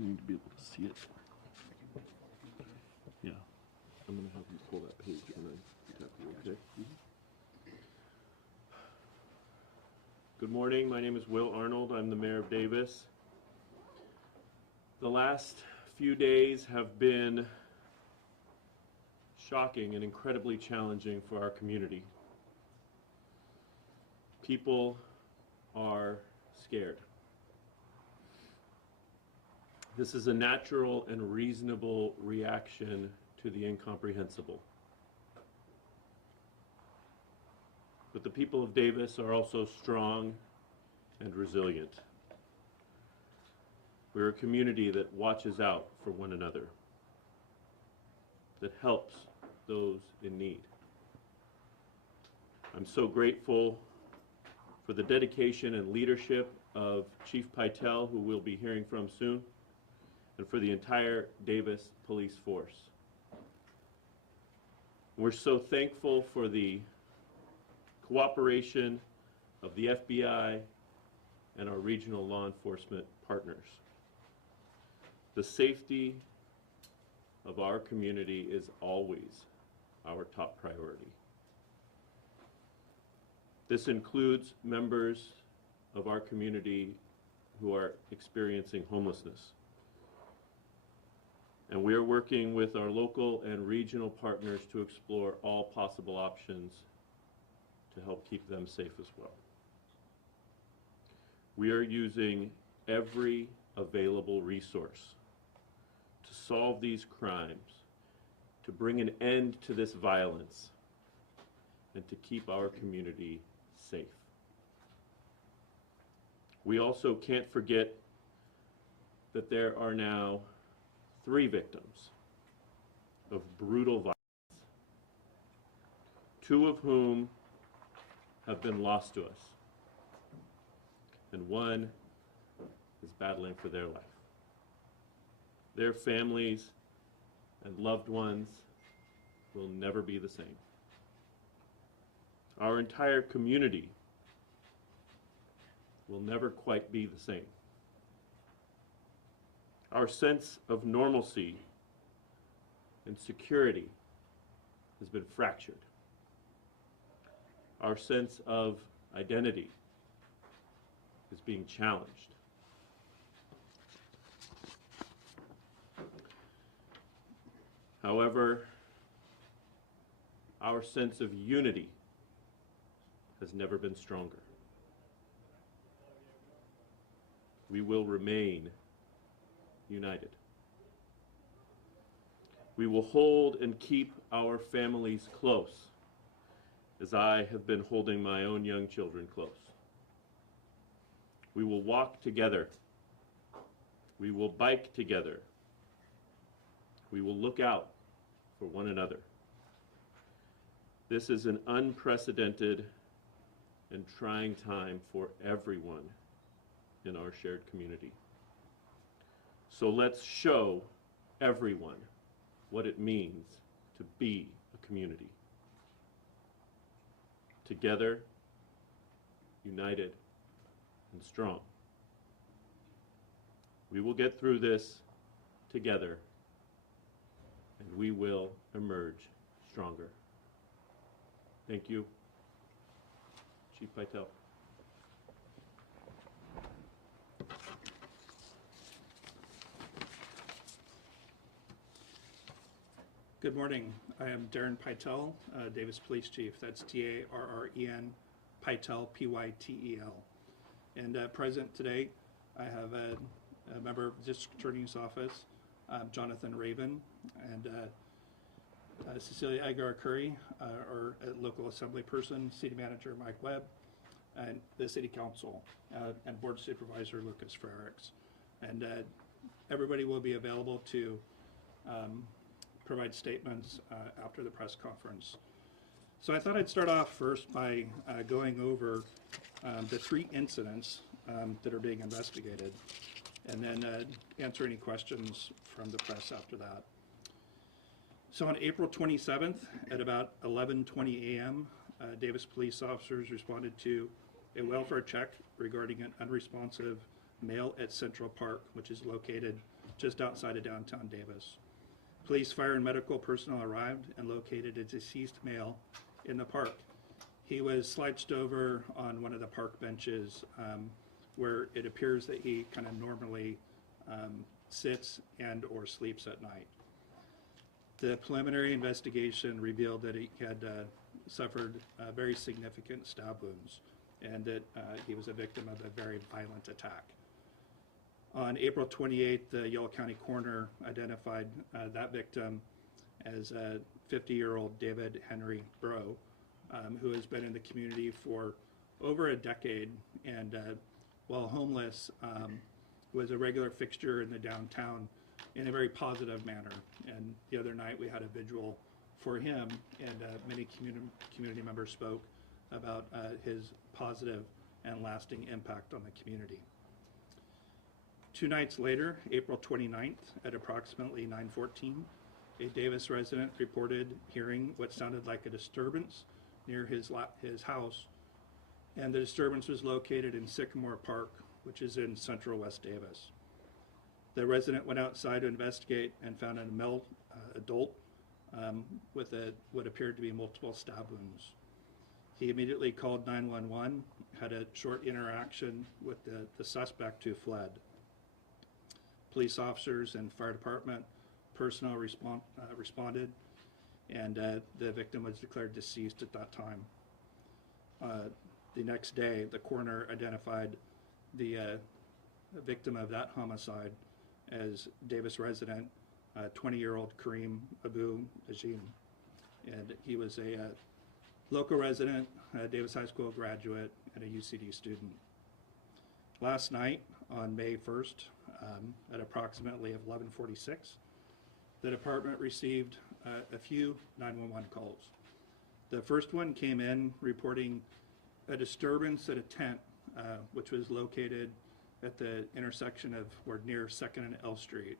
need to be able to see it. Yeah. I'm going to have you pull that page when I tap you, okay? Good morning. My name is Will Arnold. I'm the mayor of Davis. The last few days have been shocking and incredibly challenging for our community. People are scared. This is a natural and reasonable reaction to the incomprehensible. But the people of Davis are also strong and resilient. We're a community that watches out for one another, that helps those in need. I'm so grateful for the dedication and leadership of Chief Pytel, who we'll be hearing from soon, and for the entire Davis police force. We're so thankful for the cooperation of the FBI and our regional law enforcement partners. The safety of our community is always our top priority. This includes members of our community who are experiencing homelessness. And we are working with our local and regional partners to explore all possible options to help keep them safe as well. We are using every available resource to solve these crimes, to bring an end to this violence, and to keep our community safe. We also can't forget that there are now 3 victims of brutal violence, 2 of whom have been lost to us, and 1 is battling for their life. Their families and loved ones will never be the same. Our entire community will never quite be the same. Our sense of normalcy and security has been fractured. Our sense of identity is being challenged. However, our sense of unity has never been stronger. We will remain united. We will hold and keep our families close, as I have been holding my own young children close. We will walk together. We will bike together. We will look out for one another. This is an unprecedented and trying time for everyone in our shared community. So let's show everyone what it means to be a community. Together, united, and strong. We will get through this together, and we will emerge stronger. Thank you. Chief Pytel. Good morning. I am Darren Pytel, Davis Police Chief. That's T-A-R-R-E-N, Pytel, P-Y-T-E-L. And present today, I have a member of the District Attorney's Office, Jonathan Raven, and Cecilia Agar-Curry, our local assembly person, City Manager Mike Webb, and the City Council, and Board Supervisor Lucas Frericks. And everybody will be available to provide statements after the press conference. So I thought I'd start off first by going over the 3 incidents that are being investigated, and then answer any questions from the press after that. So on April 27th at about 11:20 a.m., Davis police officers responded to a welfare check regarding an unresponsive male at Central Park, which is located just outside of downtown Davis. Police, fire, and medical personnel arrived and located a deceased male in the park. He was slouched over on one of the park benches where it appears that he kind of normally sits and or sleeps at night. The preliminary investigation revealed that he had suffered very significant stab wounds and that he was a victim of a very violent attack. On April 28th, the Yolo County coroner identified that victim as 50-year-old David Henry Bro, who has been in the community for over a decade and while homeless was a regular fixture in the downtown in a very positive manner. And the other night we had a vigil for him, and many community members spoke about his positive and lasting impact on the community. 2 nights later, April 29th, at approximately 9:14, a Davis resident reported hearing what sounded like a disturbance near his house, and the disturbance was located in Sycamore Park, which is in central West Davis. The resident went outside to investigate and found a male adult with what appeared to be multiple stab wounds. He immediately called 911, had a short interaction with the suspect who fled. Police officers and fire department personnel responded, and the victim was declared deceased at that time. The next day, the coroner identified the victim of that homicide as Davis resident, 20-year-old Kareem Abu Ajim. And he was a local resident, a Davis High School graduate, and a UCD student. Last night, on May 1st, at approximately 11:46, the department received a few 911 calls. The first one came in reporting a disturbance at a tent, which was located at the intersection of or near 2nd and L Street.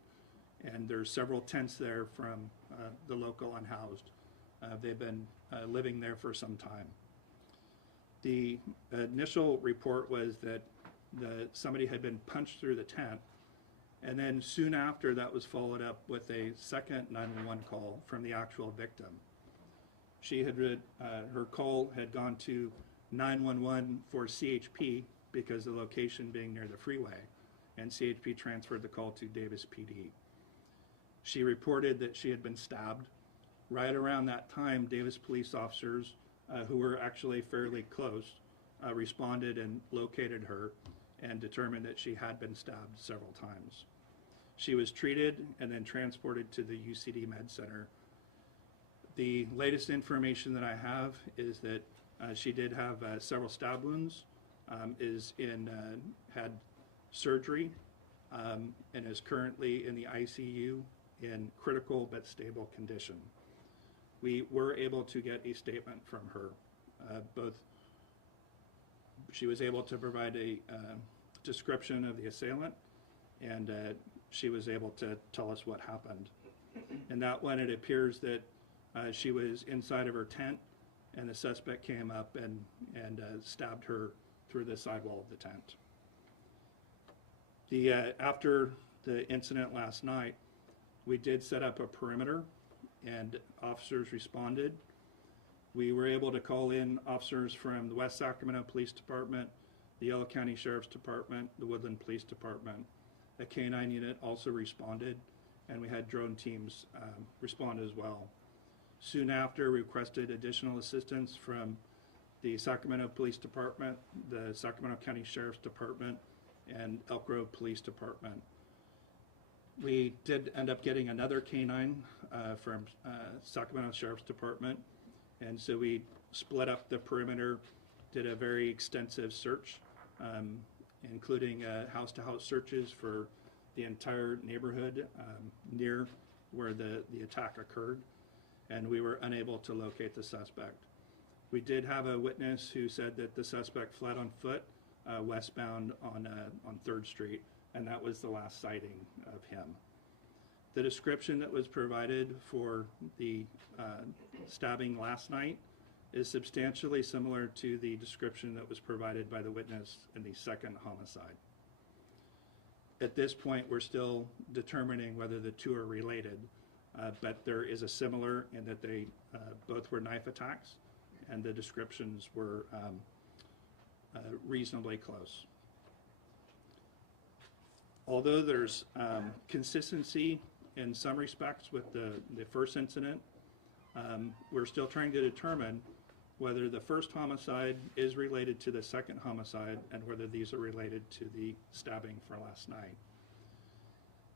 And there's several tents there from the local unhoused. They've been living there for some time. The initial report was that somebody had been punched through the tent, and then soon after that was followed up with a second 911 call from the actual victim. She had her call had gone to 911 for CHP because the location being near the freeway, and CHP transferred the call to Davis PD. She reported that she had been stabbed. Right around that time, Davis police officers, who were actually fairly close, responded and located her and determined that she had been stabbed several times. She was treated and then transported to the UCD Med Center. The latest information that I have is that she did have several stab wounds, had surgery, and is currently in the ICU in critical but stable condition. We were able to get a statement from her. She was able to provide a description of the assailant, and she was able to tell us what happened. And that one, it appears that she was inside of her tent, and the suspect came up and stabbed her through the sidewall of the tent. After the incident last night, we did set up a perimeter, and officers responded. We were able to call in officers from the West Sacramento Police Department, the Yolo County Sheriff's Department, the Woodland Police Department. A K-9 unit also responded, and we had drone teams respond as well. Soon after, we requested additional assistance from the Sacramento Police Department, the Sacramento County Sheriff's Department, and Elk Grove Police Department. We did end up getting another K-9 from Sacramento Sheriff's Department, and so we split up the perimeter, did a very extensive search, including house-to-house searches for the entire neighborhood near where the attack occurred, and we were unable to locate the suspect. We did have a witness who said that the suspect fled on foot westbound on 3rd Street, and that was the last sighting of him. The description that was provided for the stabbing last night is substantially similar to the description that was provided by the witness in the second homicide. At this point, we're still determining whether the two are related, but there is a similar in that they both were knife attacks, and the descriptions were reasonably close. Although there's consistency in some respects with the first incident, we're still trying to determine whether the first homicide is related to the second homicide and whether these are related to the stabbing for last night.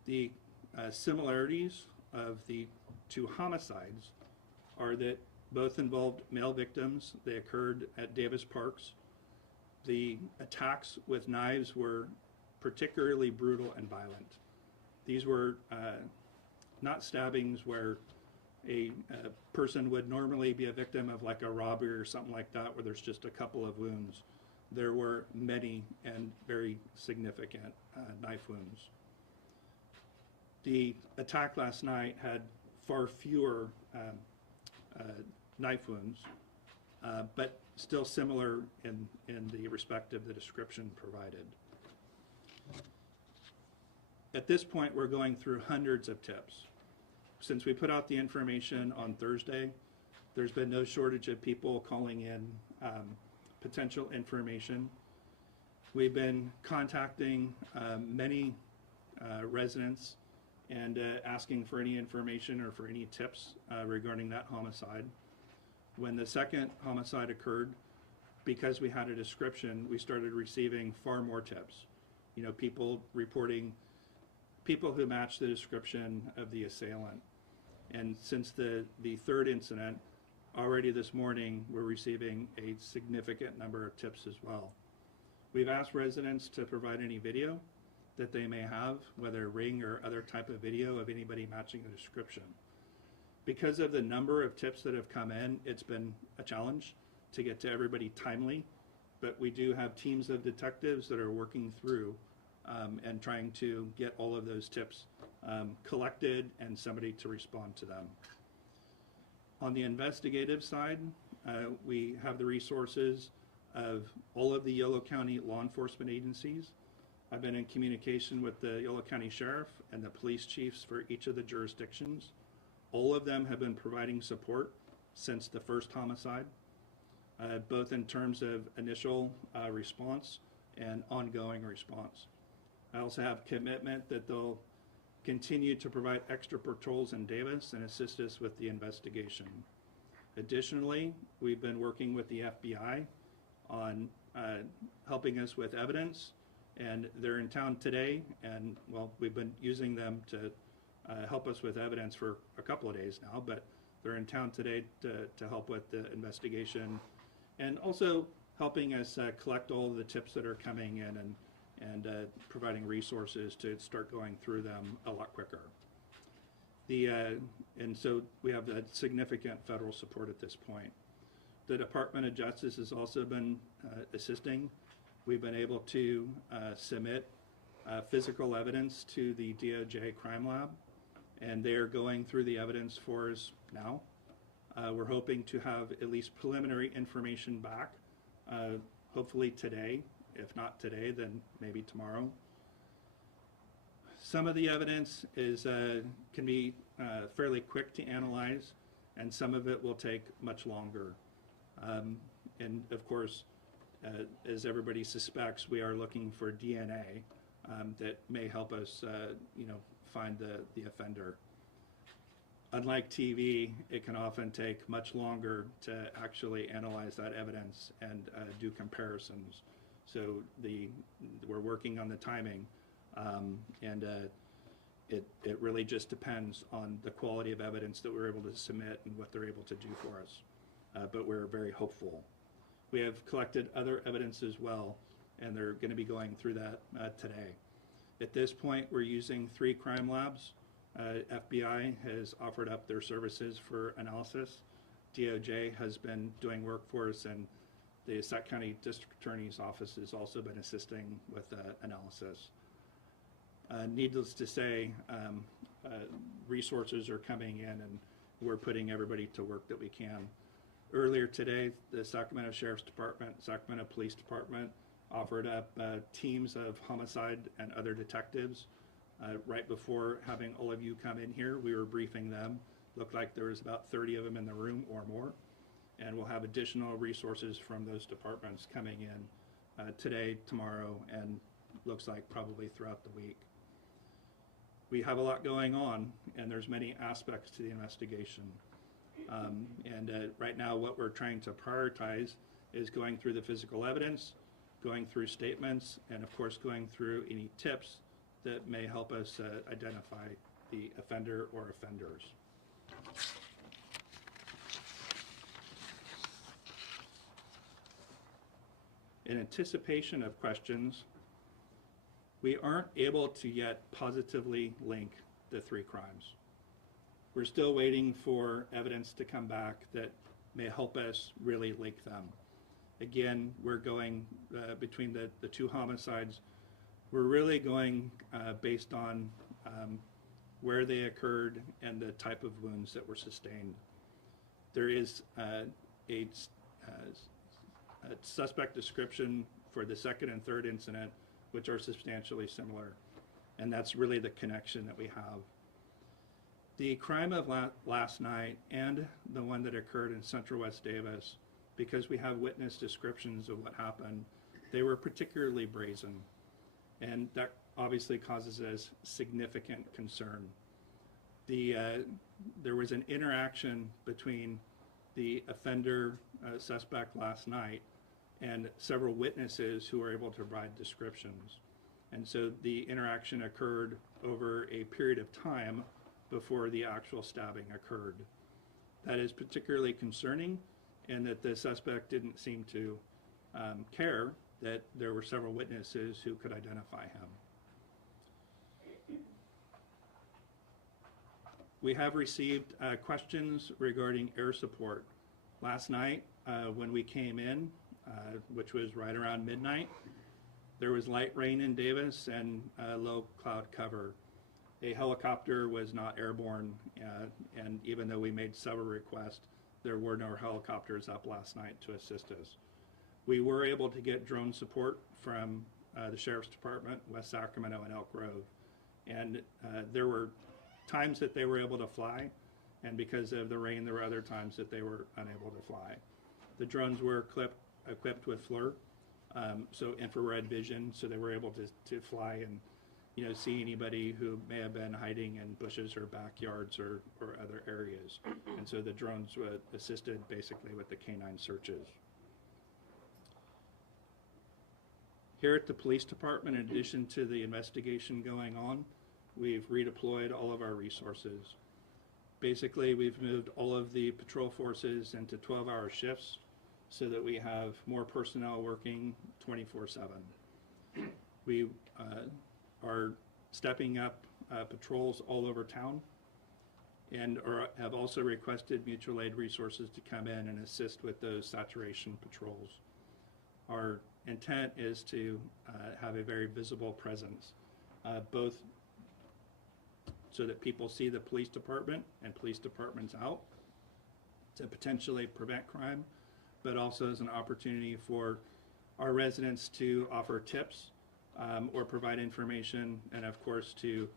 The similarities of the two homicides are that both involved male victims. They occurred at Davis Parks. The attacks with knives were particularly brutal and violent. These were not stabbings where a person would normally be a victim of like a robbery or something like that, where there's just a couple of wounds. There were many and very significant knife wounds. The attack last night had far fewer knife wounds, but still similar in the respect of the description provided. At this point, we're going through hundreds of tips. Since we put out the information on Thursday, there's been no shortage of people calling in potential information. We've been contacting many residents and asking for any information or for any tips regarding that homicide. When the second homicide occurred, because we had a description, we started receiving far more tips. You know, people reporting people who matched the description of the assailant. And since the third incident, already this morning, we're receiving a significant number of tips as well. We've asked residents to provide any video that they may have, whether Ring or other type of video of anybody matching the description. Because of the number of tips that have come in, it's been a challenge to get to everybody timely, but we do have teams of detectives that are working through and trying to get all of those tips collected and somebody to respond to them. On the investigative side, we have the resources of all of the Yolo County law enforcement agencies. I've been in communication with the Yolo County Sheriff and the police chiefs for each of the jurisdictions. All of them have been providing support since the first homicide, both in terms of initial response and ongoing response. I also have commitment that they'll continue to provide extra patrols in Davis and assist us with the investigation. Additionally, we've been working with the FBI on helping us with evidence, and they're in town today, and well, we've been using them to help us with evidence for a couple of days now, but they're in town today to help with the investigation and also helping us collect all of the tips that are coming in and providing resources to start going through them a lot quicker. And so we have significant federal support at this point. The Department of Justice has also been assisting. We've been able to submit physical evidence to the DOJ Crime Lab, and they're going through the evidence for us now. We're hoping to have at least preliminary information back, hopefully today. If not today, then maybe tomorrow. Some of the evidence is can be fairly quick to analyze, and some of it will take much longer. And of course, as everybody suspects, we are looking for DNA that may help us, find the offender. Unlike TV, it can often take much longer to actually analyze that evidence and do comparisons. So we're working on the timing, and it really just depends on the quality of evidence that we're able to submit and what they're able to do for us. But we're very hopeful. We have collected other evidence as well, and they're going to be going through that today. At this point, we're using 3 crime labs. FBI has offered up their services for analysis. DOJ has been doing work for us, and the Sac County District Attorney's Office has also been assisting with analysis. Needless to say, resources are coming in, and we're putting everybody to work that we can. Earlier today, the Sacramento Sheriff's Department, Sacramento Police Department offered up teams of homicide and other detectives. Right before having all of you come in here, we were briefing them. Looked like there was about 30 of them in the room or more. And we'll have additional resources from those departments coming in today, tomorrow, and looks like probably throughout the week. We have a lot going on, and there's many aspects to the investigation. Right now what we're trying to prioritize is going through the physical evidence, going through statements, and of course going through any tips that may help us identify the offender or offenders. In anticipation of questions, we aren't able to yet positively link the three crimes. We're still waiting for evidence to come back that may help us really link them. Again, we're going between the two homicides. We're really going based on where they occurred and the type of wounds that were sustained. There is a suspect description for the second and third incident, which are substantially similar, and that's really the connection that we have. The crime of last night and the one that occurred in Central West Davis, because we have witness descriptions of what happened, they were particularly brazen, and that obviously causes us significant concern. There was an interaction between the offender suspect last night and several witnesses who were able to provide descriptions. And so the interaction occurred over a period of time before the actual stabbing occurred. That is particularly concerning, and that the suspect didn't seem to care that there were several witnesses who could identify him. We have received questions regarding air support. Last night, when we came in, which was right around midnight, there was light rain in Davis and low cloud cover. A helicopter was not airborne, and even though we made several requests, there were no helicopters up last night to assist us. We were able to get drone support from the Sheriff's Department, West Sacramento, and Elk Grove. And there were times that they were able to fly, and because of the rain, there were other times that they were unable to fly. The drones were equipped with FLIR, so infrared vision, so they were able to fly and see anybody who may have been hiding in bushes or backyards or other areas. And so the drones assisted basically with the canine searches. Here at the police department, in addition to the investigation going on, we've redeployed all of our resources. Basically, we've moved all of the patrol forces into 12-hour shifts so that we have more personnel working 24/7. We are stepping up patrols all over town, and have also requested mutual aid resources to come in and assist with those saturation patrols. Our intent is to have a very visible presence, both so that people see the police department and police departments out to potentially prevent crime, but also as an opportunity for our residents to offer tips or provide information, and of course to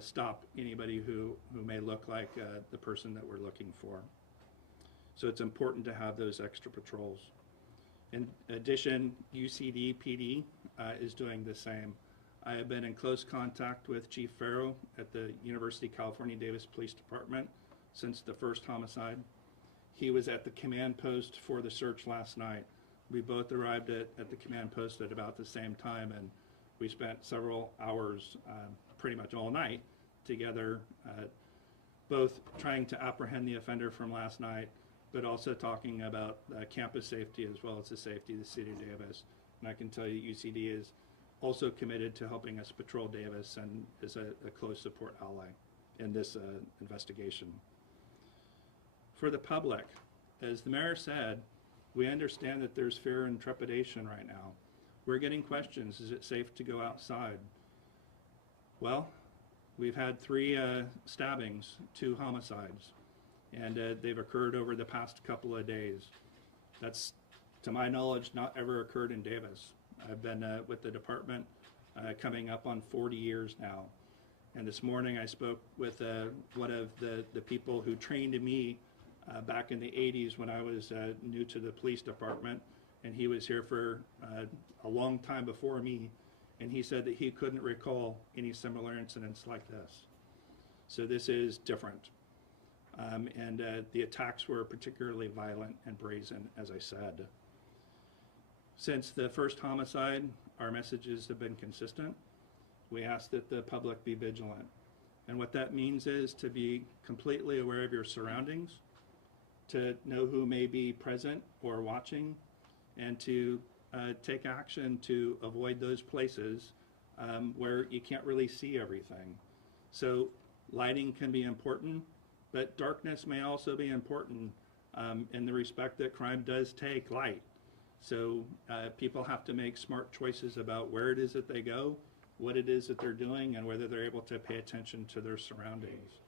stop anybody who may look like the person that we're looking for. So it's important to have those extra patrols. In addition, UCD PD is doing the same. I have been in close contact with Chief Farrow at the University of California Davis Police Department since the first homicide. He was at the command post for the search last night. We both arrived at the command post at about the same time, and we spent several hours, pretty much all night, together, both trying to apprehend the offender from last night, but also talking about campus safety as well as the safety of the city of Davis. And I can tell you UCD is also committed to helping us patrol Davis and is a close support ally in this investigation. For the public, as the mayor said, we understand that there's fear and trepidation right now. We're getting questions, is it safe to go outside? Well, we've had 3 stabbings, 2 homicides, and they've occurred over the past couple of days. That's, to my knowledge, not ever occurred in Davis. I've been with the department coming up on 40 years now. And this morning I spoke with one of the people who trained me back in the 80s when I was new to the police department, and he was here for a long time before me, and he said that he couldn't recall any similar incidents like this. So this is different. And the attacks were particularly violent and brazen, as I said. Since the first homicide, our messages have been consistent. We ask that the public be vigilant. And what that means is to be completely aware of your surroundings, to know who may be present or watching, and to take action to avoid those places where you can't really see everything. So lighting can be important, but darkness may also be important in the respect that crime does take light. So people have to make smart choices about where it is that they go, what it is that they're doing, and whether they're able to pay attention to their surroundings.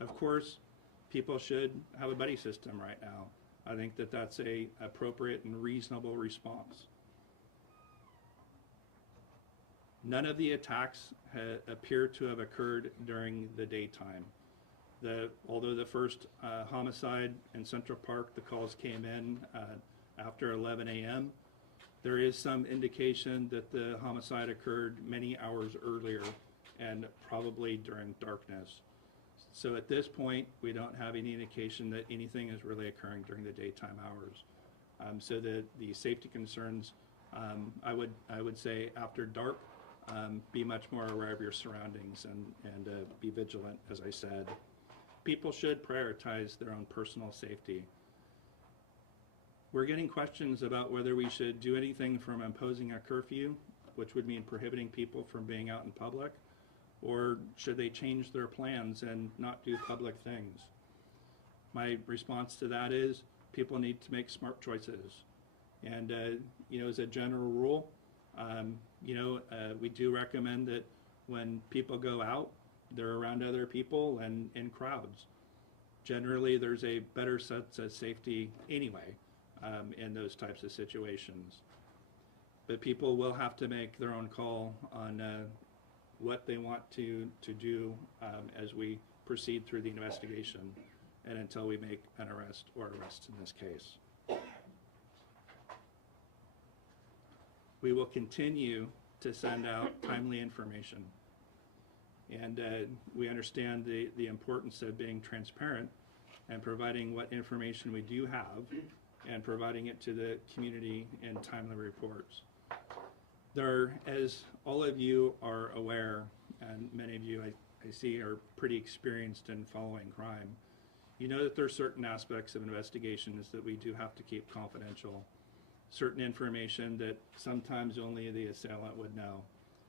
Of course, people should have a buddy system right now. I think that that's a appropriate and reasonable response. None of the attacks appear to have occurred during the daytime. Although the first homicide in Central Park, the calls came in after 11 a.m., there is some indication that the homicide occurred many hours earlier and probably during darkness. So at this point, we don't have any indication that anything is really occurring during the daytime hours. So the safety concerns, I would say after dark, be much more aware of your surroundings and be vigilant, as I said. People should prioritize their own personal safety. We're getting questions about whether we should do anything from imposing a curfew, which would mean prohibiting people from being out in public, or should they change their plans and not do public things? My response to that is people need to make smart choices. And, as a general rule, we do recommend that when people go out, they're around other people and in crowds. Generally, there's a better sense of safety anyway in those types of situations. But people will have to make their own call on what they want to do as we proceed through the investigation and until we make an arrest or arrests in this case. We will continue to send out timely information. And we understand the importance of being transparent and providing what information we do have and providing it to the community in timely reports. There, as all of you are aware, and many of you I see are pretty experienced in following crime, you know that there are certain aspects of investigations that we do have to keep confidential. Certain information that sometimes only the assailant would know.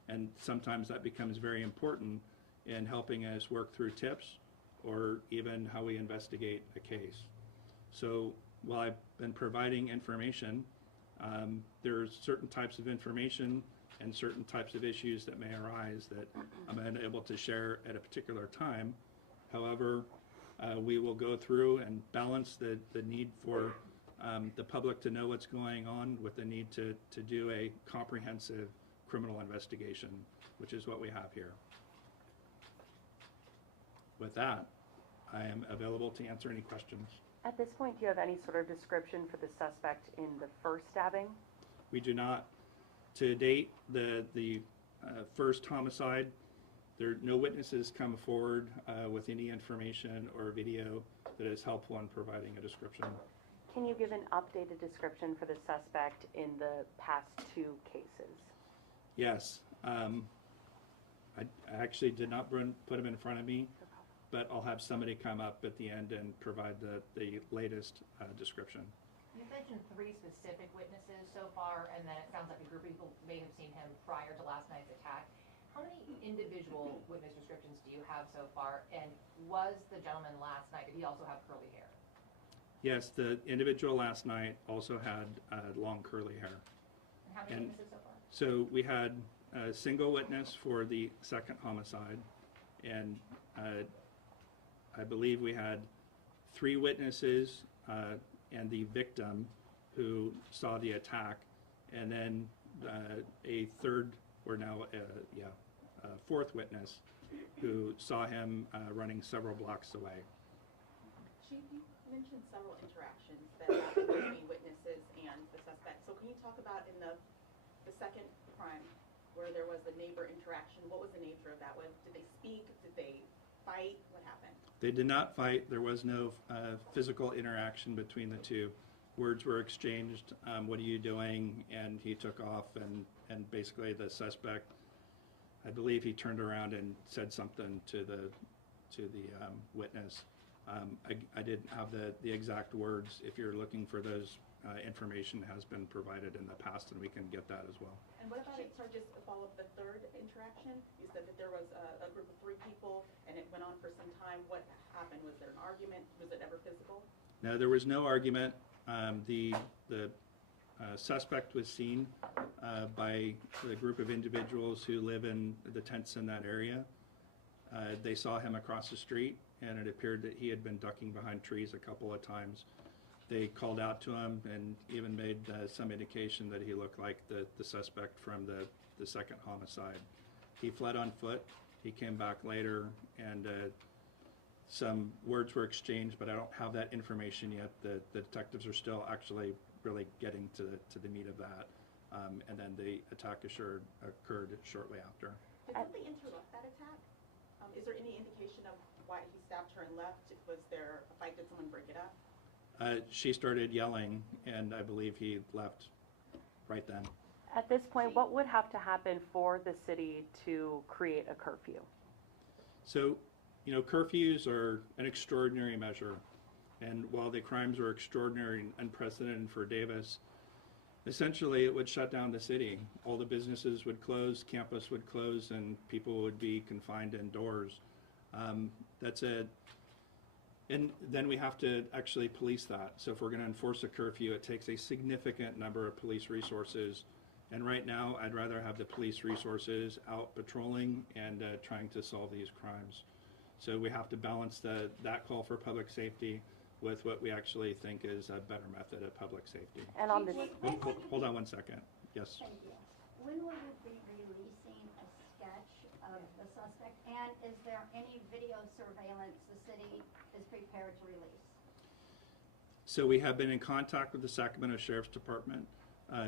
And sometimes that becomes very important in helping us work through tips or even how we investigate a case. So while I've been providing information, there's certain types of information and certain types of issues that may arise that I'm unable to share at a particular time. However, we will go through and balance the need for the public to know what's going on with the need to do a comprehensive criminal investigation, which is what we have here. With that, I am available to answer any questions. At this point, do you have any sort of description for the suspect in the first stabbing? We do not. To date, the first homicide, no witnesses come forward with any information or video that is helpful in providing a description. Can you give an updated description for the suspect in the past 2 cases? Yes. I actually did not put him in front of me, but I'll have somebody come up at the end and provide the latest description. You've mentioned 3 specific witnesses so far, and then it sounds like a group of people may have seen him prior to last night's attack. How many individual witness descriptions do you have so far? And was the gentleman last night, did he also have curly hair? Yes, the individual last night also had long curly hair. And how many witnesses so far? So we had a single witness for the second homicide, and I believe we had 3 witnesses and the victim who saw the attack, and then a third, or now, fourth witness who saw him running several blocks away. Chief, you mentioned several interactions that happened between witnesses and the suspect. So can you talk about in the second crime where there was a neighbor interaction, what was the nature of that? Did they speak? Did they fight? What happened? They did not fight. There was no physical interaction between the two. Words were exchanged. What are you doing? And he took off, and basically the suspect, I believe he turned around and said something to the witness. I didn't have the exact words. If you're looking for those, information has been provided in the past, and we can get that as well. And what about, sorry, just a follow-up, the third interaction? You said that there was a group of 3 people, and it went on for some time. What happened? Was there an argument? Was it ever physical? No, there was no argument. The suspect was seen by the group of individuals who live in the tents in that area. They saw him across the street, and it appeared that he had been ducking behind trees a couple of times. They called out to him and even made some indication that he looked like the suspect from the second homicide. He fled on foot. He came back later, and some words were exchanged, but I don't have that information yet. The detectives are still actually really getting to the meat of that. And then the attack occurred shortly after. Did somebody interrupt that attack? Is there any indication of why he stabbed her and left? Was there a fight? Did someone break it up? She started yelling, and I believe he left right then. At this point, what would have to happen for the city to create a curfew? So, curfews are an extraordinary measure. And while the crimes were extraordinary and unprecedented for Davis, essentially it would shut down the city. All the businesses would close, campus would close, and people would be confined indoors. And then we have to actually police that. So if we're going to enforce a curfew, it takes a significant number of police resources. And right now, I'd rather have the police resources out patrolling and trying to solve these crimes. So we have to balance that call for public safety with what we actually think is a better method of public safety. And on this, Hold on one second. Yes. Thank you. When will you be releasing a sketch of the suspect? And is there any video surveillance the city is prepared to release? So we have been in contact with the Sacramento Sheriff's Department,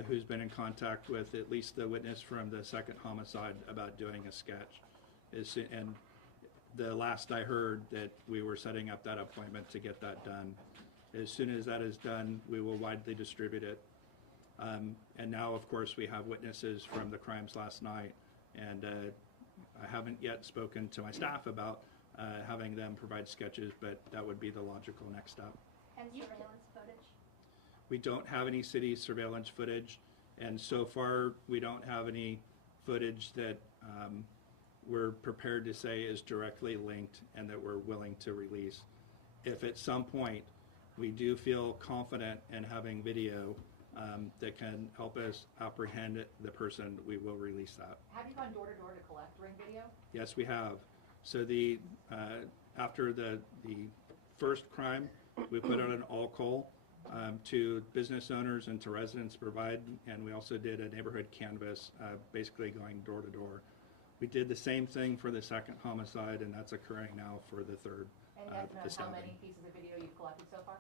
who's been in contact with at least the witness from the second homicide about doing a sketch. And the last I heard that we were setting up that appointment to get that done. As soon as that is done, we will widely distribute it. And now, of course, we have witnesses from the crimes last night, and I haven't yet spoken to my staff about having them provide sketches, but that would be the logical next step. And surveillance footage? We don't have any city surveillance footage, and so far we don't have any footage that we're prepared to say is directly linked and that we're willing to release. If at some point we do feel confident in having video that can help us apprehend the person, we will release that. Have you gone door to door to collect ring video? Yes, we have. So after the first crime, we put out an all call to business owners and to residents to provide, and we also did a neighborhood canvass, basically going door to door. We did the same thing for the second homicide, and that's occurring now for the third. And you guys know how many pieces of video you've collected so far?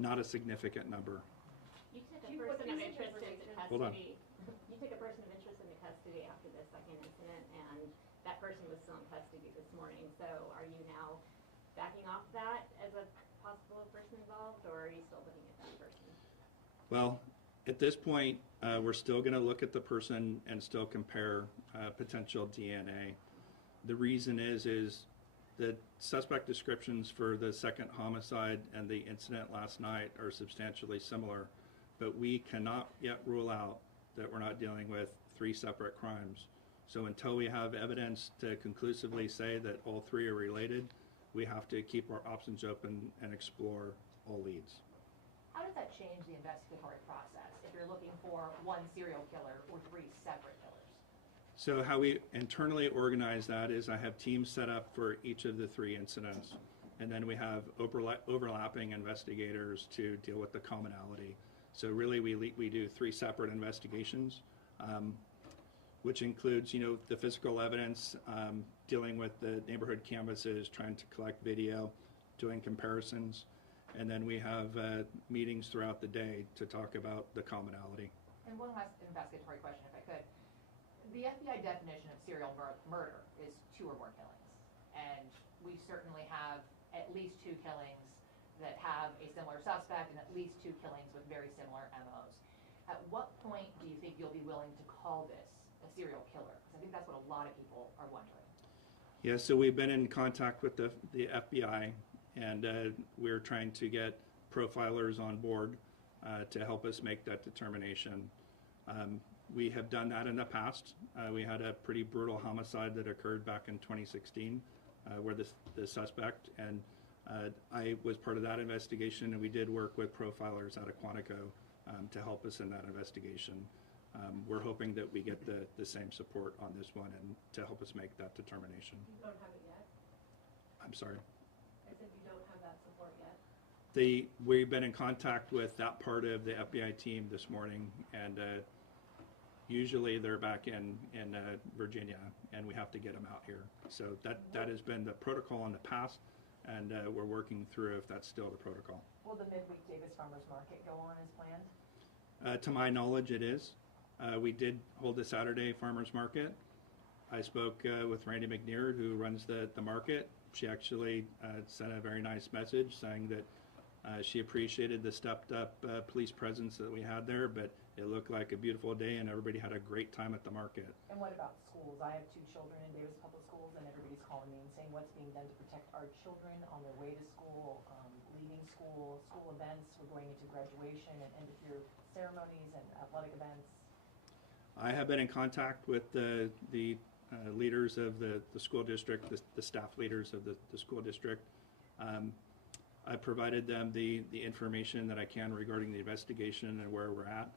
Not a significant number. You took a person of interest into Hold on. custody. You took a person of interest into custody after the second incident, and that person was still in custody this morning. So are you now backing off that as a possible person involved, or are you still looking at that person? Well, at this point, we're still going to look at the person and still compare potential DNA. The reason is the suspect descriptions for the second homicide and the incident last night are substantially similar, but we cannot yet rule out that we're not dealing with 3 separate crimes. So until we have evidence to conclusively say that all 3 are related, we have to keep our options open and explore all leads. How does that change the investigatory process if you're looking for one serial killer or 3 separate killers? So how we internally organize that is I have teams set up for each of the 3 incidents, and then we have overlapping investigators to deal with the commonality. So really we do 3 separate investigations. which includes, the physical evidence, dealing with the neighborhood canvases, trying to collect video, doing comparisons, and then we have meetings throughout the day to talk about the commonality. And one last investigatory question, if I could. The FBI definition of serial murder is 2 or more killings. And we certainly have at least 2 killings that have a similar suspect and at least 2 killings with very similar MOs. At what point do you think you'll be willing to call this a serial killer? Because I think that's what a lot of people are wondering. Yeah, so we've been in contact with the FBI, and we're trying to get profilers on board to help us make that determination. We have done that in the past. We had a pretty brutal homicide that occurred back in 2016 where the suspect, and I was part of that investigation, and we did work with profilers out of Quantico to help us in that investigation. We're hoping that we get the same support on this one and to help us make that determination. You don't have it yet? I'm sorry. I said you don't have that support yet? We've been in contact with that part of the FBI team this morning, and usually they're back in Virginia, and we have to get them out here. So that has been the protocol in the past, and we're working through if that's still the protocol. Will the midweek Davis Farmers Market go on as planned? To my knowledge, it is. We did hold the Saturday farmers market. I spoke with Randy McNear, who runs the market. She actually sent a very nice message saying that she appreciated the stepped up police presence that we had there, but it looked like a beautiful day and everybody had a great time at the market. And what about schools? I have 2 children in Davis Public Schools, and everybody's calling me and saying what's being done to protect our children on their way to school, leaving school, school events. We're going into graduation and end of year ceremonies and athletic events. I have been in contact with the leaders of the school district, the staff leaders of the school district. I provided them the information that I can regarding the investigation and where we're at.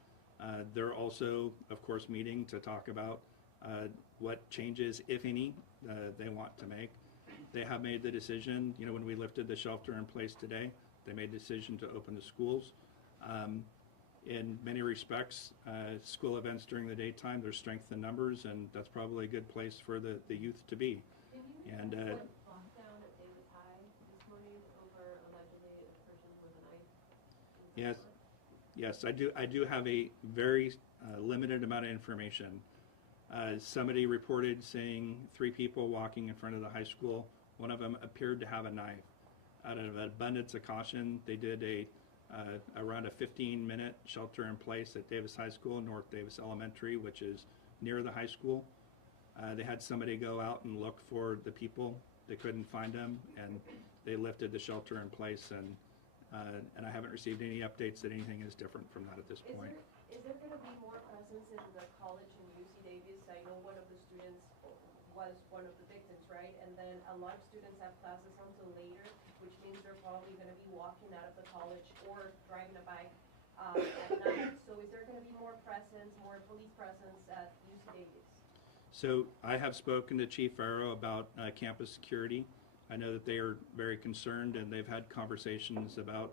They're also, of course, meeting to talk about what changes, if any, they want to make. They have made the decision, when we lifted the shelter in place today, they made the decision to open the schools. In many respects, school events during the daytime, there's strength in numbers, and that's probably a good place for the youth to be. And Lockdown at Davis High this morning over allegedly a person with a knife? Yes, I do have a very limited amount of information. Somebody reported saying 3 people walking in front of the high school. One of them appeared to have a knife. Out of an abundance of caution, they did around a 15-minute shelter in place at Davis High School, North Davis Elementary, which is near the high school. They had somebody go out and look for the people. They couldn't find them, and they lifted the shelter in place, and I haven't received any updates that anything is different from that at this point. Is there going to be more presence in the college in UC Davis? I know one of the students was one of the victims, right? And then a lot of students have classes until later, which means they're probably going to be walking out of the college or driving a bike at night. So is there going to be more presence, more police presence at UC Davis? So I have spoken to Chief Farrow about campus security. I know that they are very concerned, and they've had conversations about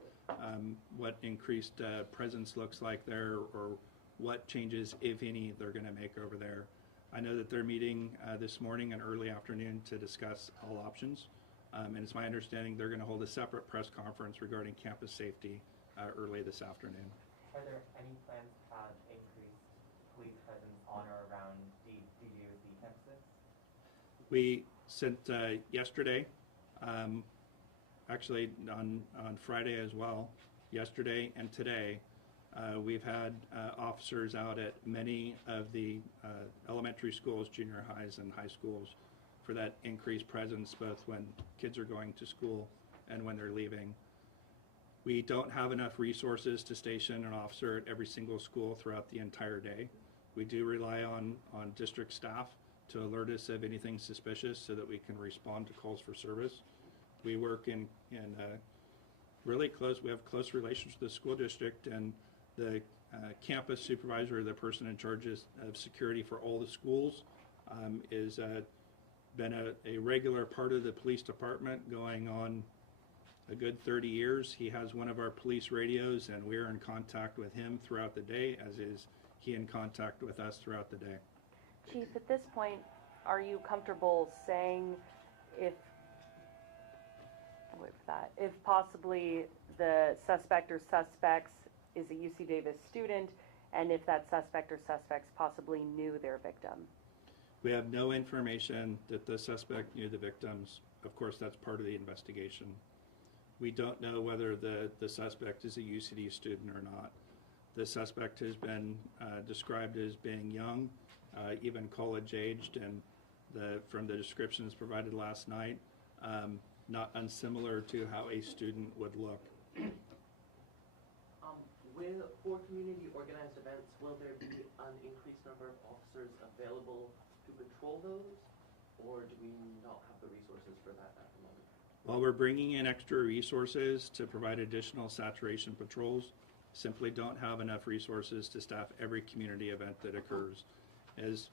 what increased presence looks like there, or what changes, if any, they're going to make over there. I know that they're meeting this morning and early afternoon to discuss all options, and it's my understanding they're going to hold a separate press conference regarding campus safety early this afternoon. Are there any plans to have increased police presence on or around DGOC campuses? We sent yesterday, actually on Friday as well, yesterday and today, we've had officers out at many of the elementary schools, junior highs, and high schools for that increased presence, both when kids are going to school and when they're leaving. We don't have enough resources to station an officer at every single school throughout the entire day. We do rely on district staff to alert us of anything suspicious so that we can respond to calls for service. We work in really close, we have close relations with the school district, and the campus supervisor, the person in charge of security for all the schools, is been a regular part of the police department going on a good 30 years. He has one of our police radios, and we're in contact with him throughout the day, as is he in contact with us throughout the day. Chief, at this point, are you comfortable saying if, wait for that, if possibly the suspect or suspects is a UC Davis student, and if that suspect or suspects possibly knew their victim? We have no information that the suspect knew the victims. Of course, that's part of the investigation. We don't know whether the suspect is a UCD student or not. The suspect has been described as being young, even college-aged, and from the descriptions provided last night, not unsimilar to how a student would look. For community organized events, will there be an increased number of officers available to patrol those, or do we not have the resources for that at the moment? While we're bringing in extra resources to provide additional saturation patrols, simply don't have enough resources to staff every community event that occurs. As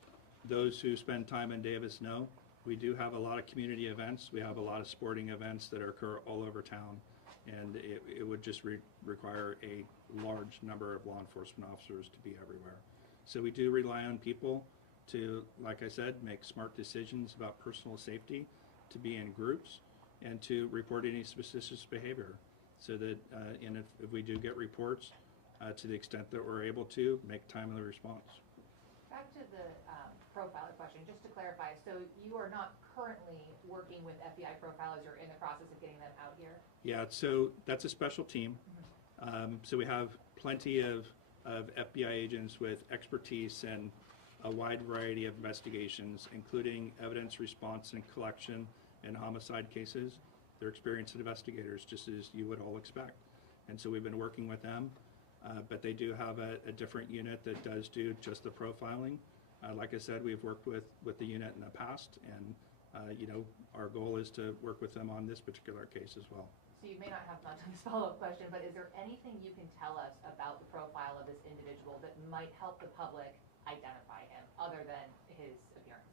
those who spend time in Davis know, we do have a lot of community events. We have a lot of sporting events that occur all over town, and it would just require a large number of law enforcement officers to be everywhere. So we do rely on people to, like I said, make smart decisions about personal safety, to be in groups, and to report any suspicious behavior. So that, and if we do get reports, to the extent that we're able to, make timely response. Back to the profiler question, just to clarify, so you are not currently working with FBI profilers, you're in the process of getting them out here? Yeah, so that's a special team. So we have plenty of FBI agents with expertise in a wide variety of investigations, including evidence response and collection in homicide cases. They're experienced investigators, just as you would all expect. And so we've been working with them, but they do have a different unit that does do just the profiling. Like I said, we've worked with the unit in the past, and you know, our goal is to work with them on this particular case as well. So you may not have much of this follow-up question, but is there anything you can tell us about the profile of this individual that might help the public identify him, other than his appearance?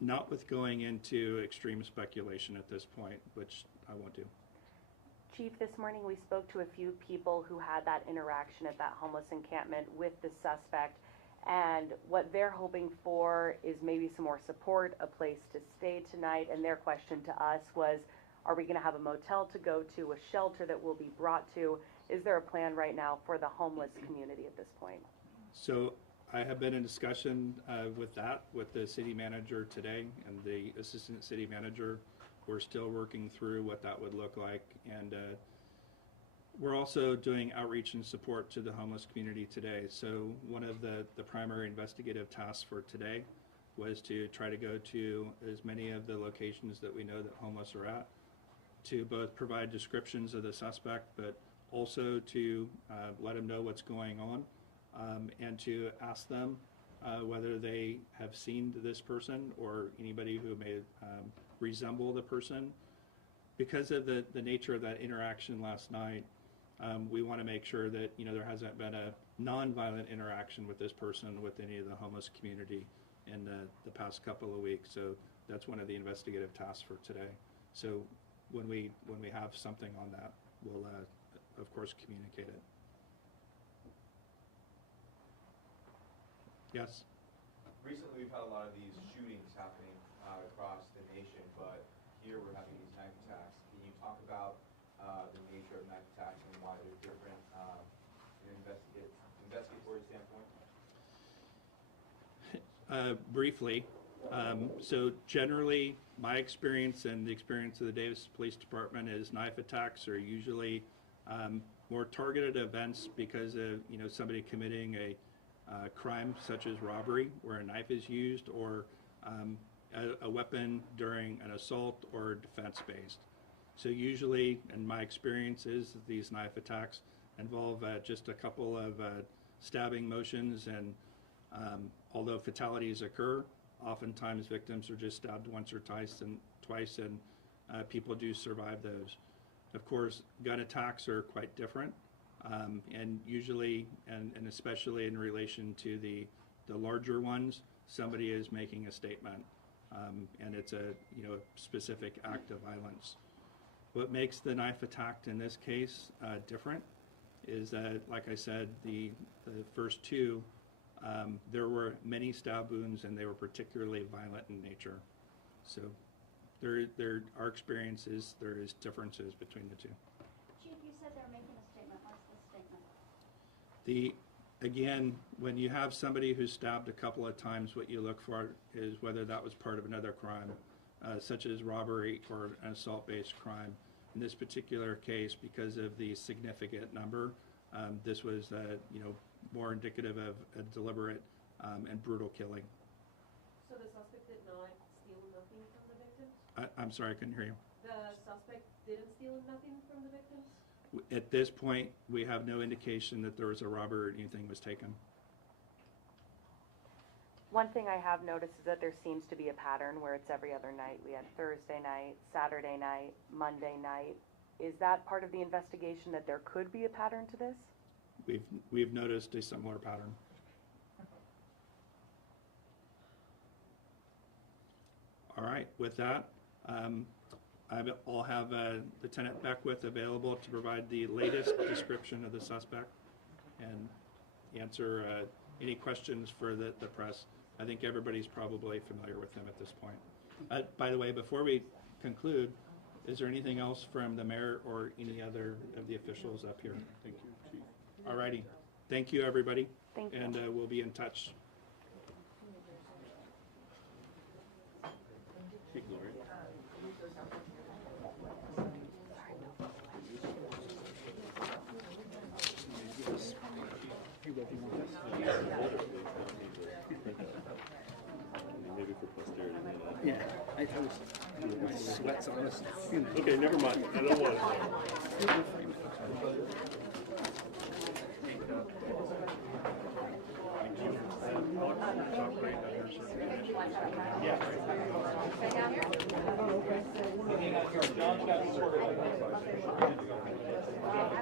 Not with going into extreme speculation at this point, which I won't do. Chief, this morning we spoke to a few people who had that interaction at that homeless encampment with the suspect, and what they're hoping for is maybe some more support, a place to stay tonight, and their question to us was, are we going to have a motel to go to, a shelter that will be brought to? Is there a plan right now for the homeless community at this point? So I have been in discussion with the city manager today and the assistant city manager. We're still working through what that would look like, and we're also doing outreach and support to the homeless community today. So one of the primary investigative tasks for today was to try to go to as many of the locations that we know that homeless are at, to both provide descriptions of the suspect, but also to let them know what's going on, and to ask them whether they have seen this person or anybody who may resemble the person. Because of the nature of that interaction last night, we want to make sure that, you know, there hasn't been a non-violent interaction with this person with any of the homeless community in the past couple of weeks. So that's one of the investigative tasks for today. So when we have something on that, we'll of course communicate it. Yes? Recently we've had a lot of these shootings happening across the nation, but here we're having these knife attacks. Can you talk about the nature of knife attacks and why they're different in an investigatory standpoint? Briefly, so generally my experience and the experience of the Davis Police Department is knife attacks are usually more targeted events because of, you know, somebody committing a crime such as robbery where a knife is used, or a weapon during an assault or defense-based. So usually, in my experience, is these knife attacks involve just a couple of stabbing motions, and although fatalities occur, oftentimes victims are just stabbed once or twice, and people do survive those. Of course, gun attacks are quite different, and usually, and especially in relation to the larger ones, somebody is making a statement, and it's a, you know, specific act of violence. What makes the knife attack in this case different is that, like I said, the first two, there were many stab wounds and they were particularly violent in nature. So our experience is there is differences between the two. Chief, you said they're making a statement. What's the statement? Again, when you have somebody who's stabbed a couple of times, what you look for is whether that was part of another crime, such as robbery or an assault-based crime. In this particular case, because of the significant number, this was, more indicative of a deliberate and brutal killing. So the suspect did not steal nothing from the victims? I'm sorry, I couldn't hear you. The suspect didn't steal nothing from the victims? At this point, we have no indication that there was a robbery or anything was taken. One thing I have noticed is that there seems to be a pattern where it's every other night. We had Thursday night, Saturday night, Monday night. Is that part of the investigation, that there could be a pattern to this? We've noticed a similar pattern. All right, with that, I'll have Lieutenant Beckwith available to provide the latest description of the suspect and answer any questions for the press. I think everybody's probably familiar with him at this point. By the way, before we conclude, is there anything else from the mayor or any other of the officials up here? Thank you, Chief. All righty. Thank you, everybody. Thank you. And we'll be in touch. Hey, Gloria. Maybe for posterity. Yeah, I was, my sweat's on us. Okay, never mind. I don't want it. I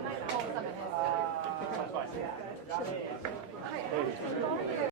might pull some of his.